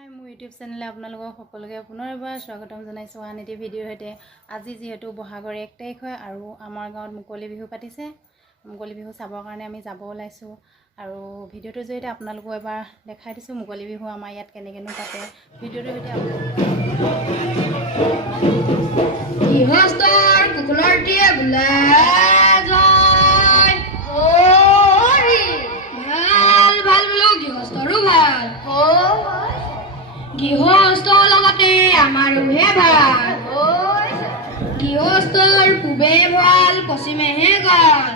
হাই মোৰ ইউটিউব চেনেলে আপোনালোকক সকলোকে পুনৰ এবাৰ স্বাগতম জনাইছোঁ আন এটি ভিডিঅ'ৰ সৈতে। আজি যিহেতু বহাগৰ 1 তাৰিখ হয় আৰু আমাৰ গাঁৱত মুকলি বিহু পাতিছে, মুকলি বিহু চাবৰ কাৰণে আমি যাব ওলাইছোঁ আৰু ভিডিঅ'টোৰ জৰিয়তে আপোনালোকক এবাৰ দেখাই দিছোঁ মুকলি বিহু আমাৰ ইয়াত কেনেকৈনো পাতে। ভিডিঅ'টোৰ সৈতে গৃহস্থৰ লগতে আমাৰোহে ভাল গৃহস্থৰ পূবে ভাল পশ্চিমেহে গল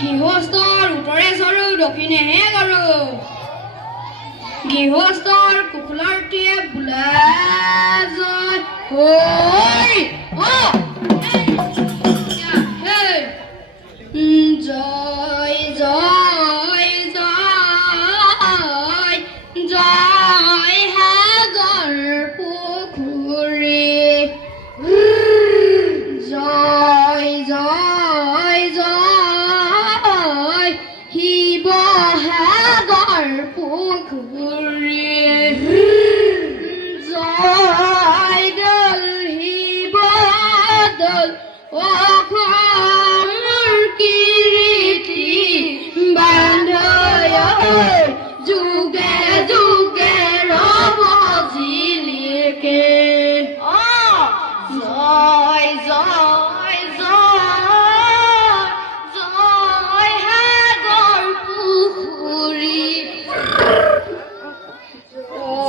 গৃহস্থৰ উত্তৰে চৰু দক্ষিণেহে গৰু গৃহস্থৰ কুকুলৰটিয়ে বোলে জয় জয় জয় জয় জয় সাগৰ পুখুৰী জয় জয় জয় শিৱসাগৰ পুখুৰী জয় দৌল শিৱদৌল অসমৰ কীৰ্তি বান্ধৈ যুগে যুগে ৰব জিলিকে জয় জয় জয় জয় সাগৰ পুখুৰী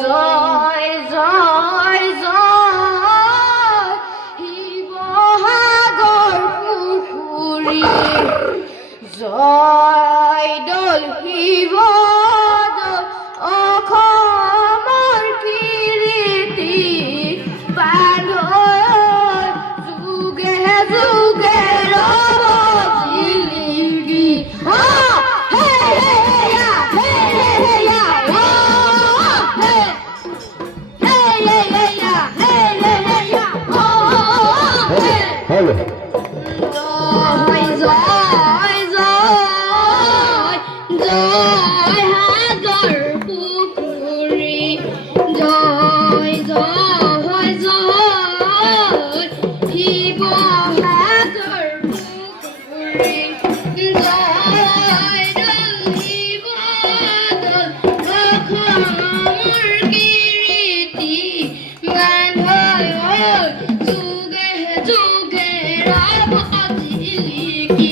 জয় জয় জয় শিৱসাগৰ পুখুৰী জয় দৌল শিৱদৌল অসমৰ কীৰ্তি বান্ধৈ যুগে যুগে ৰব জিলিকি জয় জয় জয় জয় সাগৰ পুখুৰী জয় জয় জয় শিৱসাগৰ পুখুৰী জয় দৌল শিৱদৌল অসমৰ কীৰ্তি বান্ধৈ যুগে যুগে ৰব জিলিকি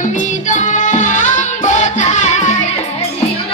আমি দম বজাই দিম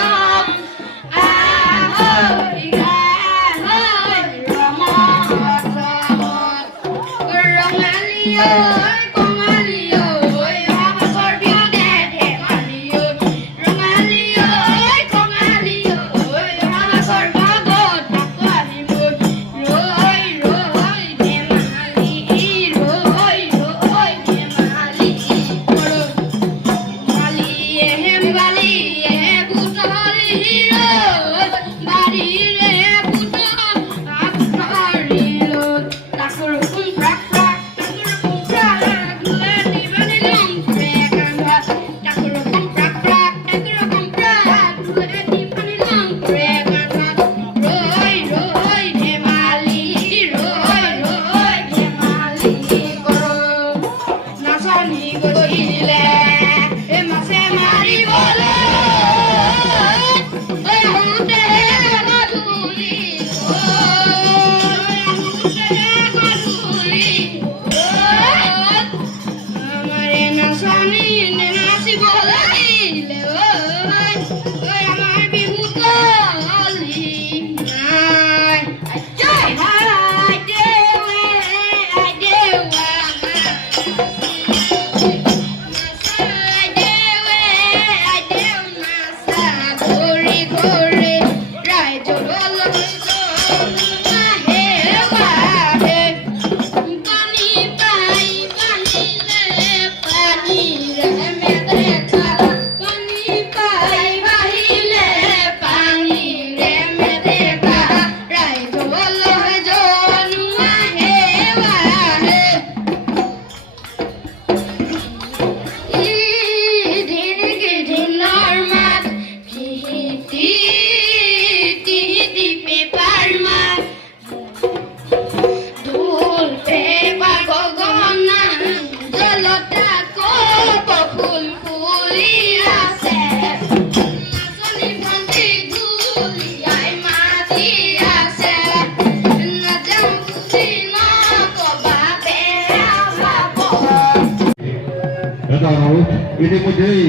ইতিমধ্যেই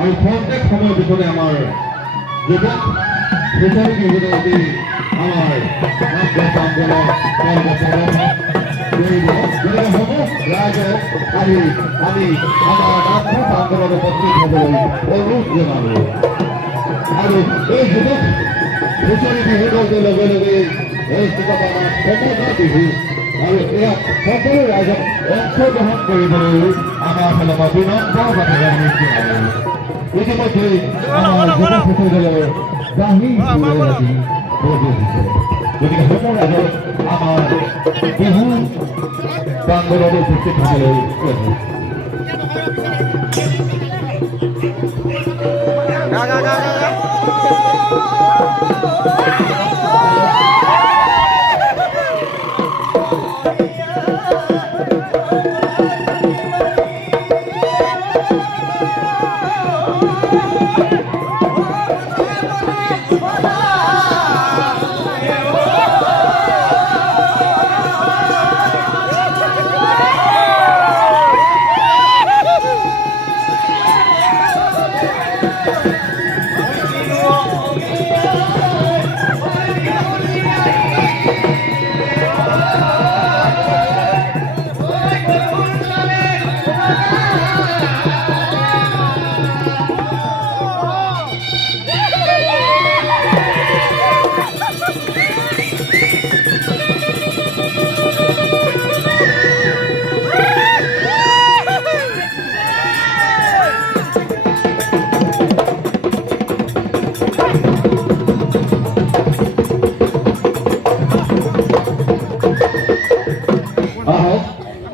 আৰু খন্তেক সময়ৰ পিছতে আমাৰ যুৱক হুঁচৰি বিহুদলটি আমাৰ নামঘৰ আন্দোলন গতিকে সমূহ ৰাইজে আহি আমি আমাৰ নামঘৰ আন্দোলনত উপস্থিত হ'বলৈ অনুৰোধ জনালোঁ আৰু এই যুৱক হুঁচৰি বিহুদলটিৰ লগে লগে এই আমাৰ সমগ্ৰ বিহু আৰু ইয়াত সকলো ৰাইজক অংশগ্ৰহণ কৰিবলৈ আমাৰ ফালৰ পৰা বিনম্ৰভাৱে অনুৰোধ জনালোঁ ইতিমধ্যে আমাৰ যুৱক হুঁচৰি দলৰ বাঁহী সুৰেৰাজি বহি উঠিছে গতিকে সমূহ ৰাইজক আমাৰ বিহু প্ৰাংগণত উপস্থিত হ'বলৈ কৈছোঁ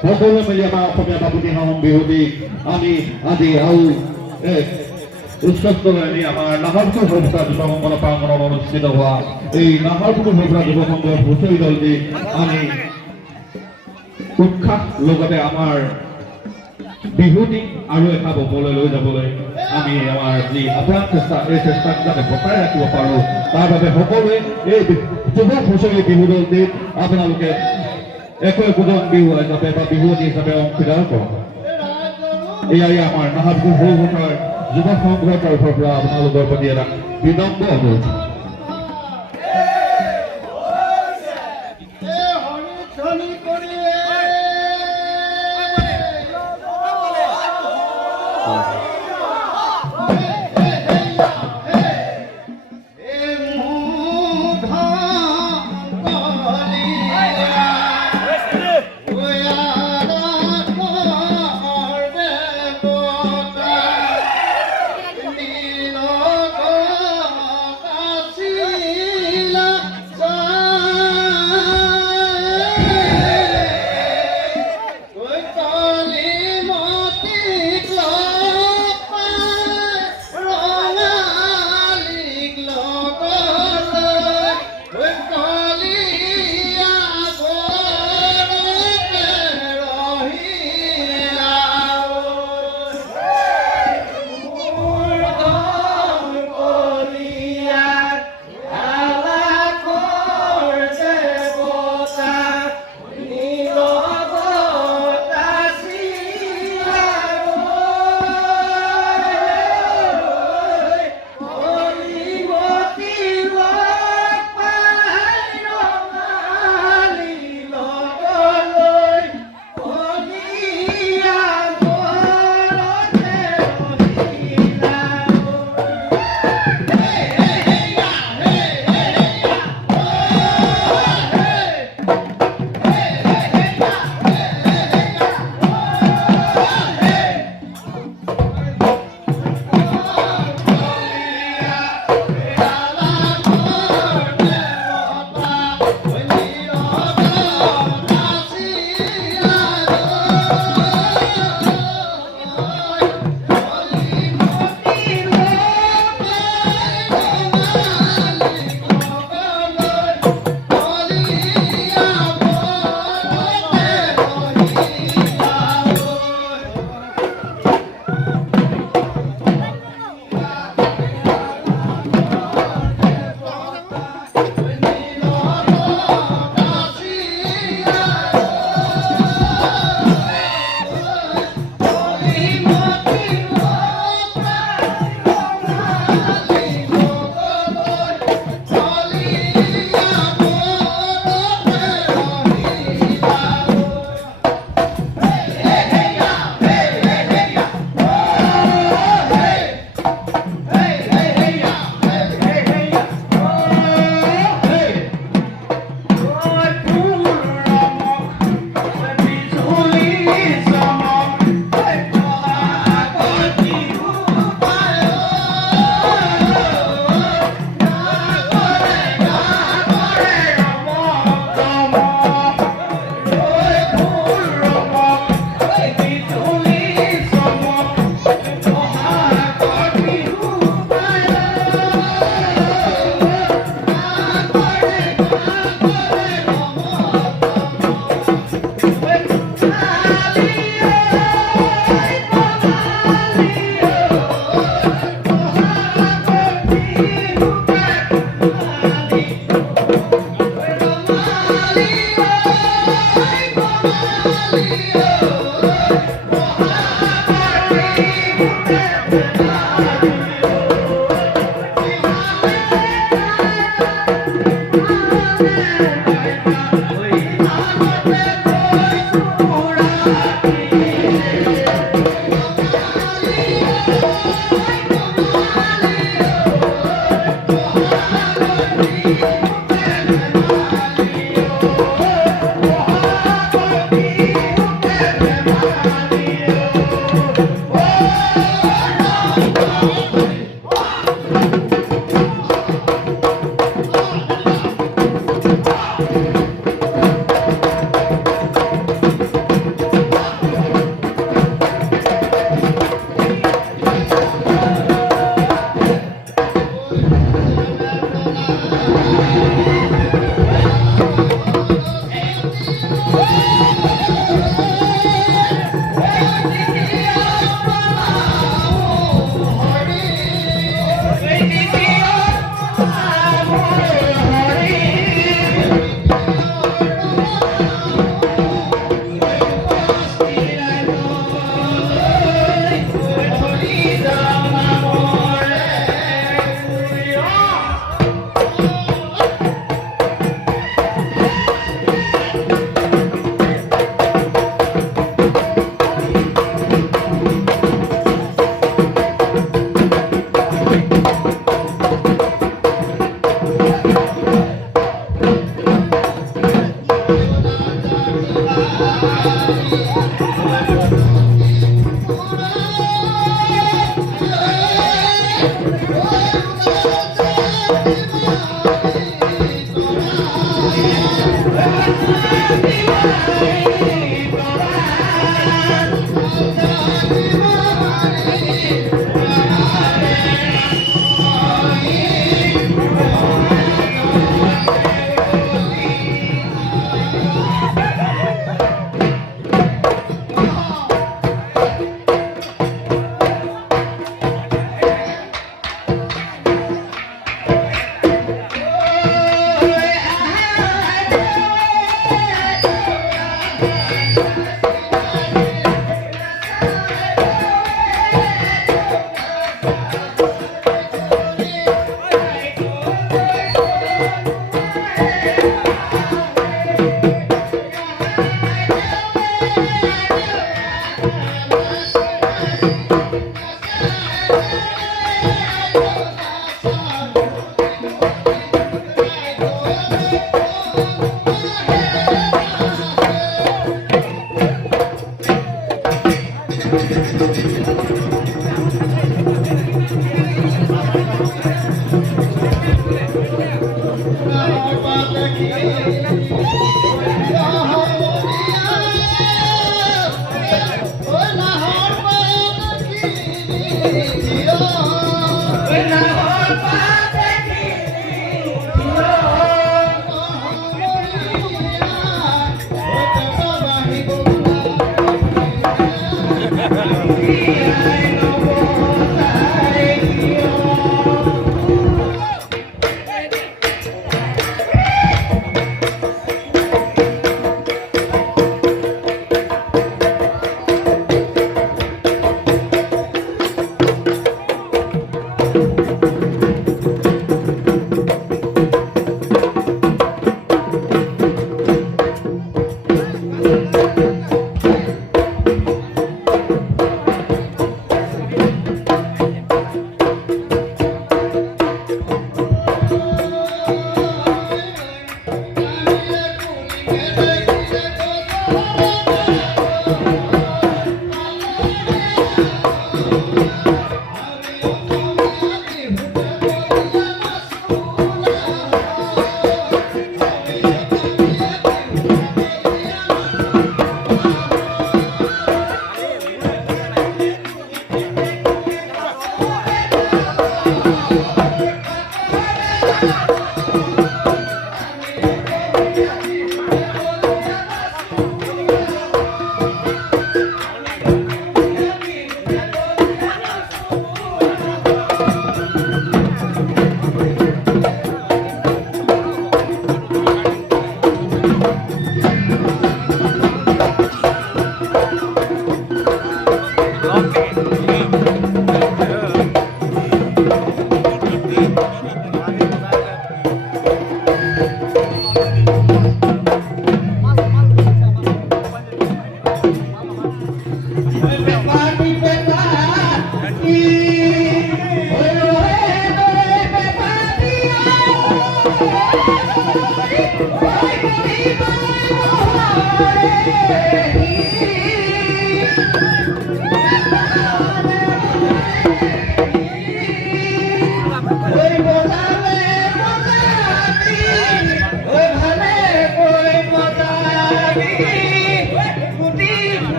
সকলো মিলি আমাৰ অসমীয়া বাপুতি সাহোন বিহুটি আমি আজি আৰু উৎসৱলৈ আমি আমাৰ নাহৰপুৰ সভ্যতা যুৱ সংঘৰ প্ৰাংগণত অনুষ্ঠিত হোৱা এই নাহৰপুৰ সভ্যতা যুৱ সংঘৰ হুঁচৰি দলটি আমি উৎসাহ লগতে আমাৰ বিহুটি আৰু এখাপ ওপৰলৈ লৈ যাবলৈ আমি আমাৰ যি আপ্ৰাণ চেষ্টা এই চেষ্টাক যাতে বচাই ৰাখিব পাৰোঁ তাৰ বাবে সকলোৱে এই যুৱক হুঁচৰি বিহু দলটিত আপোনালোকে একো একোজন বিহু হিচাপে বা বিহুৱতী হিচাপে অংশীদাৰ কৰক এয়াই আমাৰ নাহৰপুৰ সভ্যতাৰ যুৱ সংঘৰ তৰফৰ পৰা আপোনালোকৰ প্ৰতি এটা বিনম্ৰ অনুৰোধ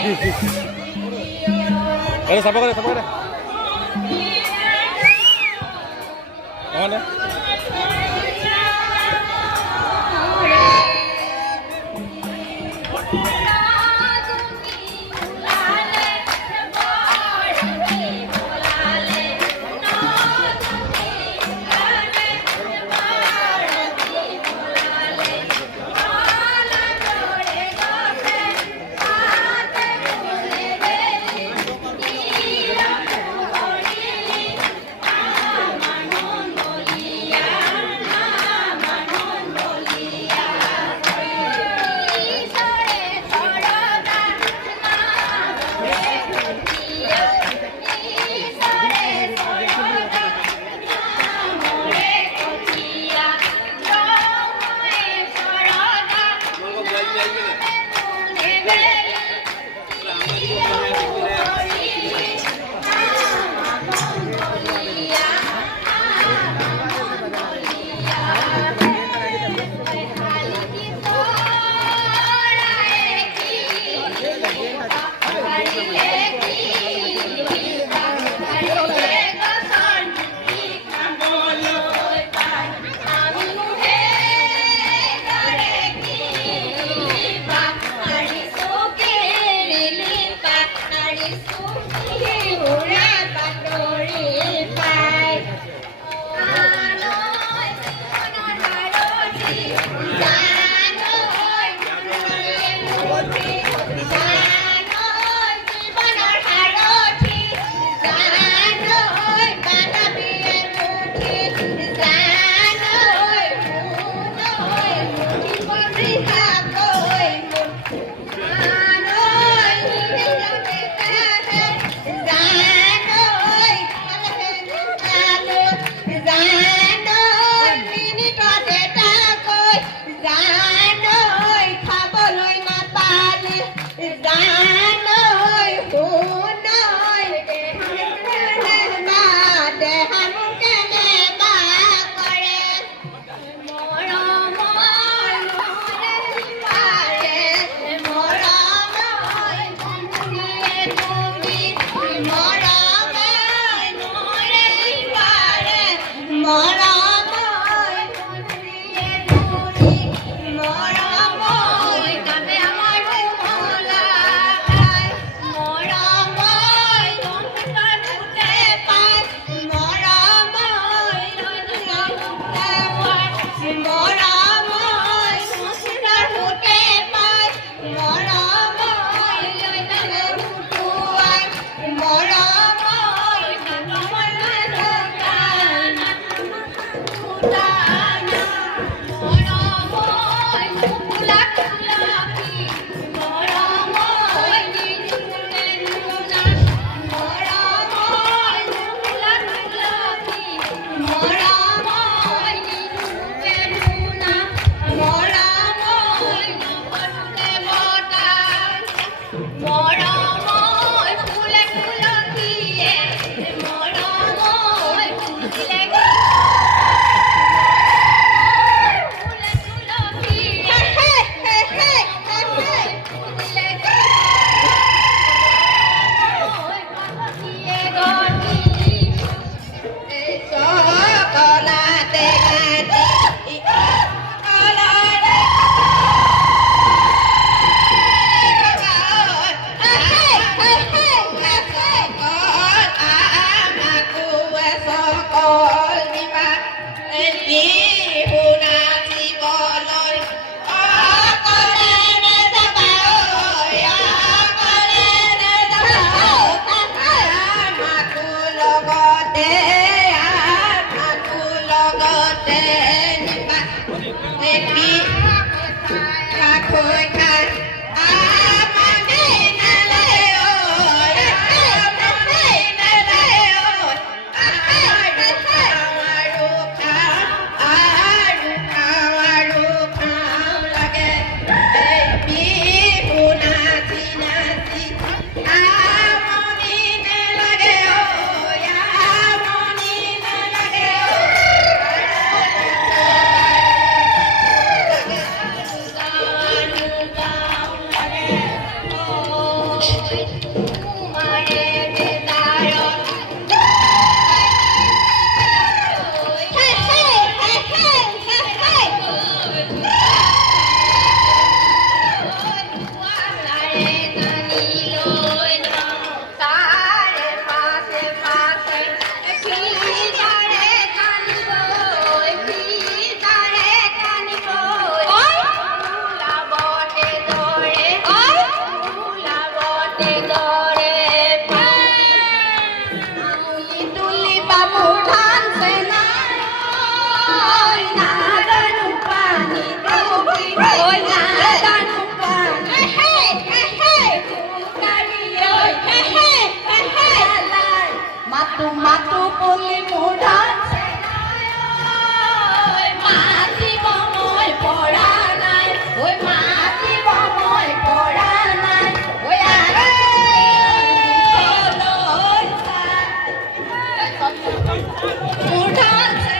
Ada siapa kali? Siapa kali? Mana? টোপলি মুঢ়াছে মাতিব মই পৰা নাই ঐ মাতিব মই পৰা নাই ঐ আৰে মুঢ়াছে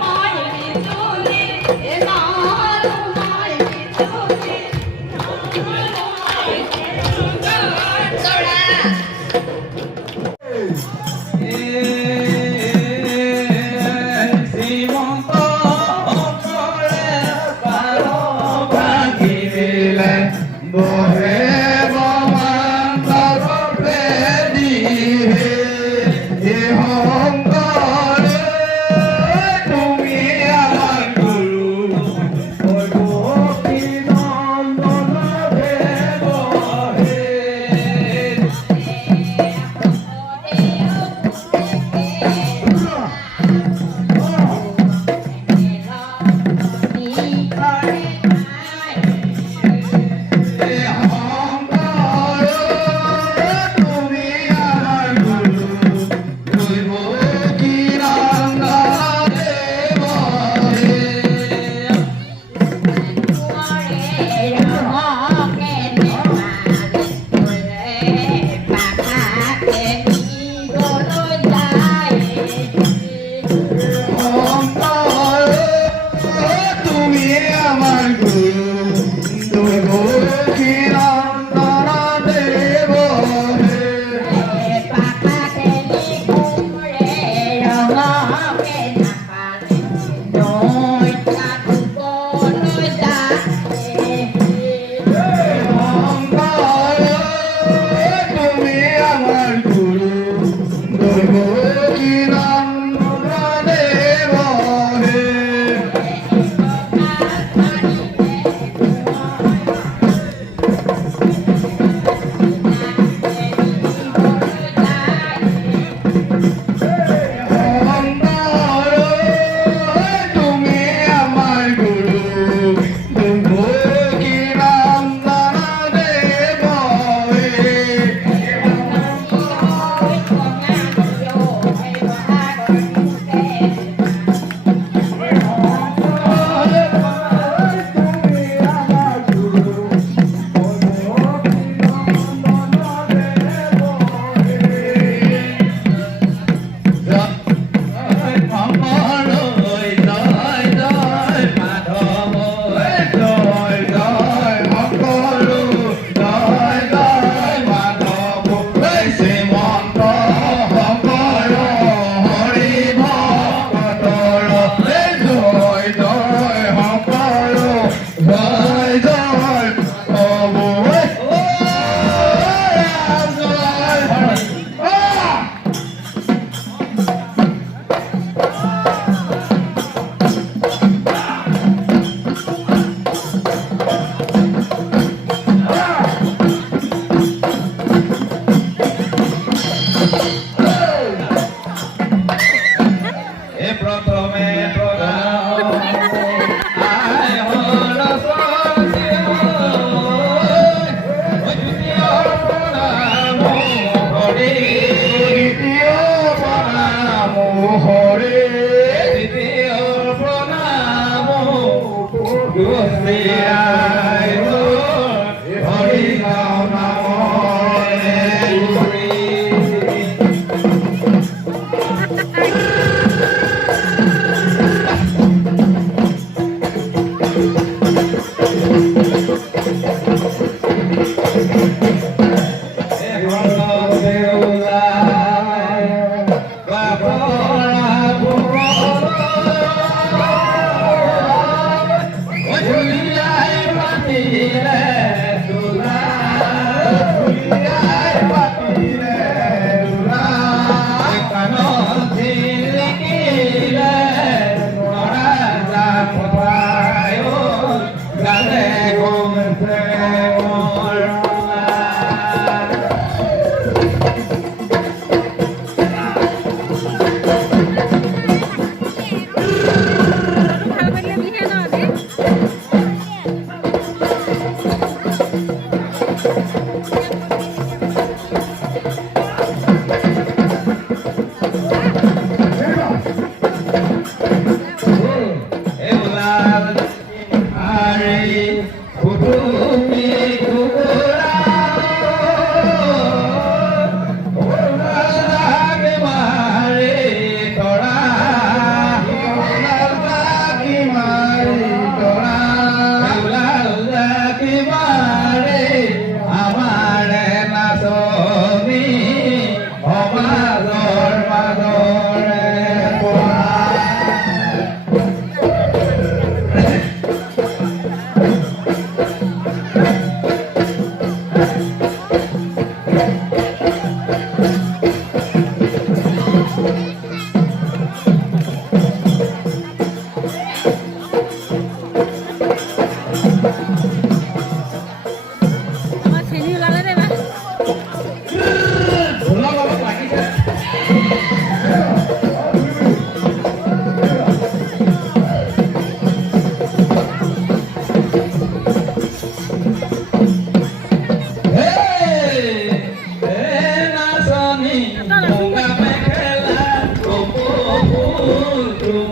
মই বিজুলি মই বিজুলি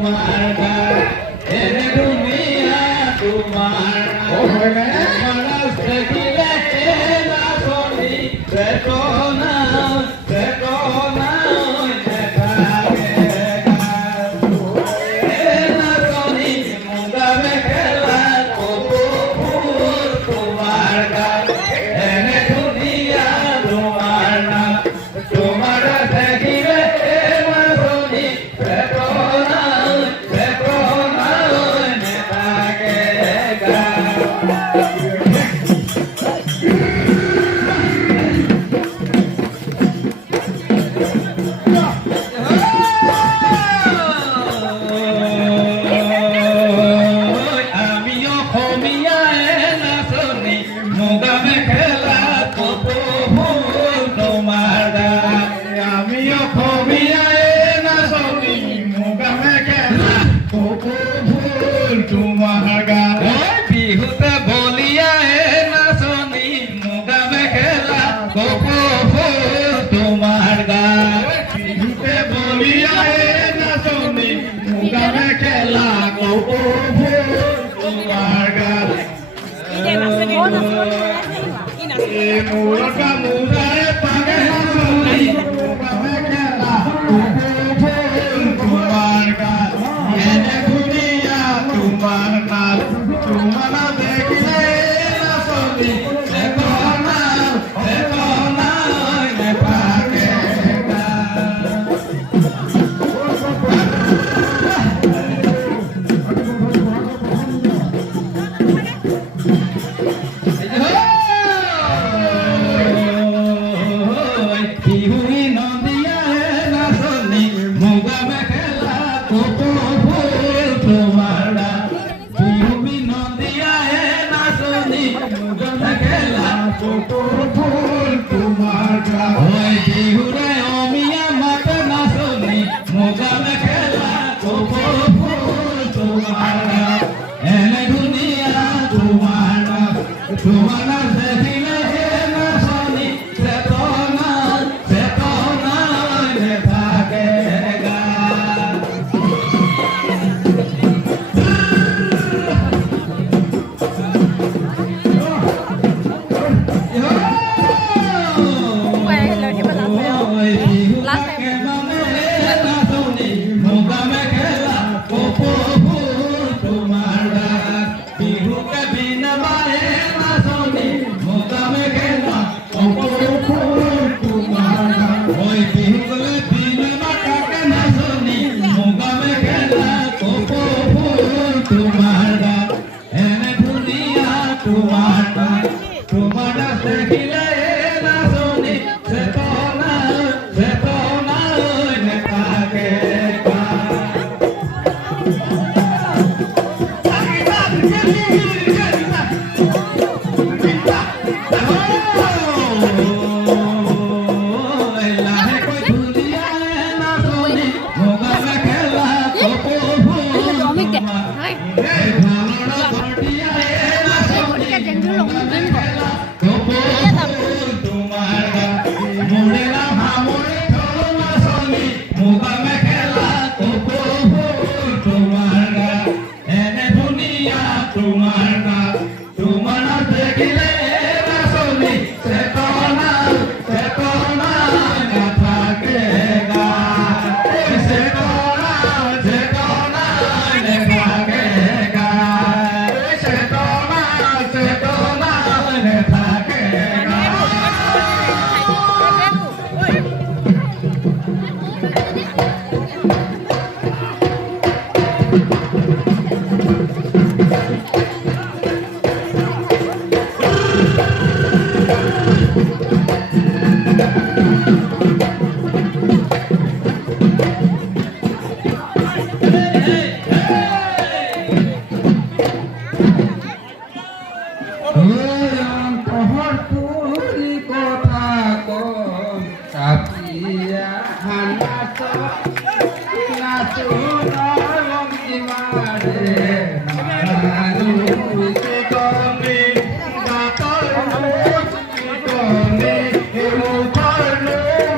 তোমাৰ গান এনে ধুনীয়া তোমাৰ মানস দেখিলে নাচনি চেতনা চেতনা নাচনি মুগা মেখেলা কপৌফুল তোমাৰ গান এনে ধুনীয়া তোমাৰ নাম তোমাৰ দেখিলে নাচনি চেতনা চেতনা নেথাকে গান আমি অসমীয়াই নাচনি মুগা মেখেলা কপৌফুল তোমাৰ গান আমি অসমীয়াই নাচনি মুগা মেখেলা কপৌফুল তোমাৰ গান বিহুতে বলিয়াই নাচনি মুগা মেখেলা কপৌফুল তোমাৰ গান বিহুতে বলিয়াই নাচনি মুগা মেখেলা কপৌফুল তোমাৰ গান মূৰত গামোচাৰে পাগে নাচনি মুগা মেখেলা কপৌফুল তোমাৰ গান এনে ধুনীয়া তোমাৰ নাম তোমাৰ নাম দেখিলে নাচনি চেতনা চেতনা নেথাকে গান বিহুই নদিয়াই নাচনি মুগা মেখেলা কপৌফুল তোমাৰ গান বিহুই নদিয়াই নাচনি মুগা মেখেলা কপৌফুল তোমাৰ গান বিহুৰে অমিয়া মাতে নাচনি মুগা মেখেলা কপৌফুল তোমাৰ গান এনে ধুনীয়া তোমাৰ নাম তোমাৰ নাম দেখিলে নাচনি চেতনা চেতনা নেথাকে গান মুগা মেখেলা কপৌফুল তোমাৰ গান বিহুকে বিনাবায়ে নাচনি মুগা মেখেলা কপৌফুল তোমাৰ গান বিহুকে বিনাবা কাকে নাচনি মুগা মেখেলা কপৌফুল তোমাৰ গান এনে ধুনীয়া তোমাৰ গান তোমাৰ নাচ দেখিলে নাচনি চেতনা চেতনা নেথাকে গান লাহেকৈ ধুনীয়াই নাচনি মুগা মেখেলা কপৌফুল তোমাৰ ধানৰ ঘৰটিয়াই নাচনি মুগা মেখেলা কপৌফুল তোমাৰ গান মুৰেলা ভামৰি থল নাচনি মুগা মেখেলা কপৌফুল তোমাৰ গান এনে ধুনীয়া তোমাৰ গান তোমাৰ নাম দেখিলে নাচনি চেতনা চেতনা নেথাকে গান চেতনা চেতনা নেথাকে গান চেতনা চেতনা নেথাকে গান অন্তহৰ তুলি কথা কম কাপিয়া নাচ নাচো নৰম যিমানে নাৰায়ণ কমি গাতৰ কমি মুখৰ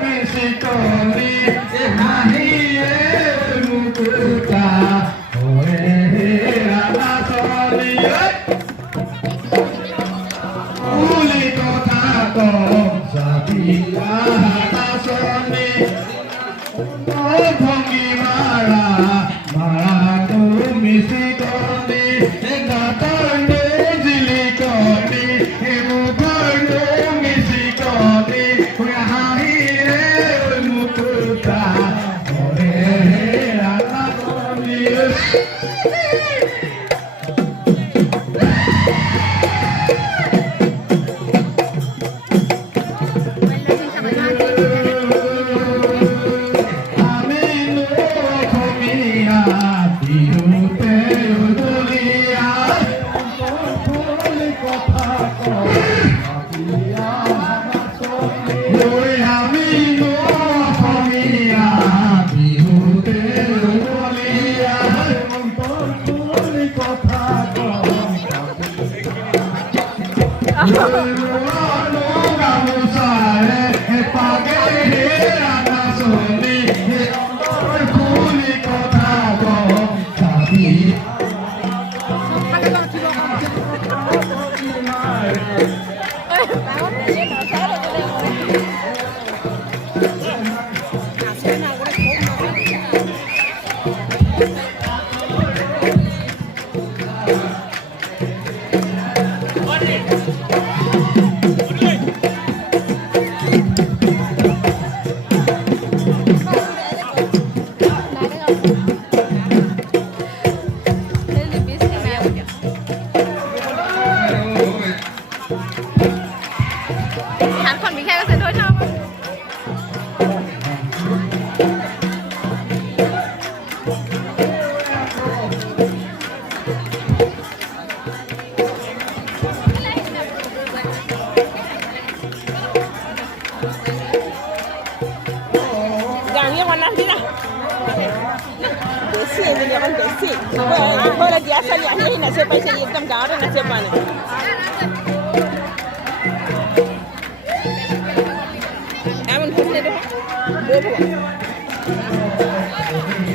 মিছি কমি হাঁহিয়ে মুকুতা বেছি এজনী অকণ বেছি ঘৰলৈ দিয়া চালি আহি আহি নাচিব পাৰিছে একদম গাঁৱতে নাচিব পৰা নাই এমন হৈছে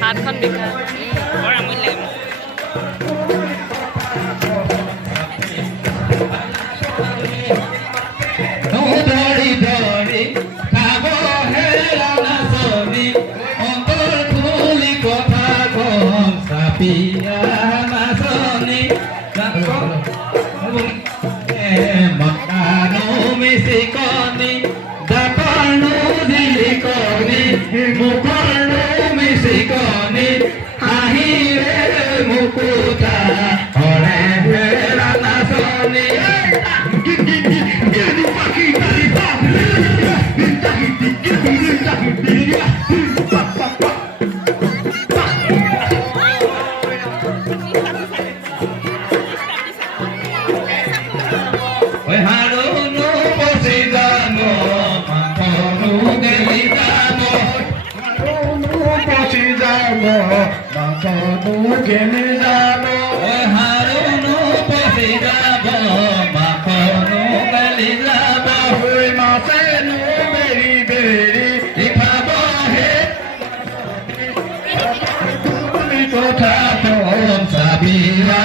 হাতখন বিষা বৰ আমনি লাগে ধৰি ধৰি খাব হেৰা নাচনি অন্তর খুলি কথা কম চাপিয়া নাচনি মকানো মিশিকনি দাপানো জিলিকনি মুখনো মিশিকনি আহিরে মুকুতা হরে হেরা নাচনি Oi haruno posidano mangkonu gelidano haruno posidano mangkonu gelidano Oi haruno posidano mangkonu gelidano Oi masenu beri beri ikabo he Kota pom sabira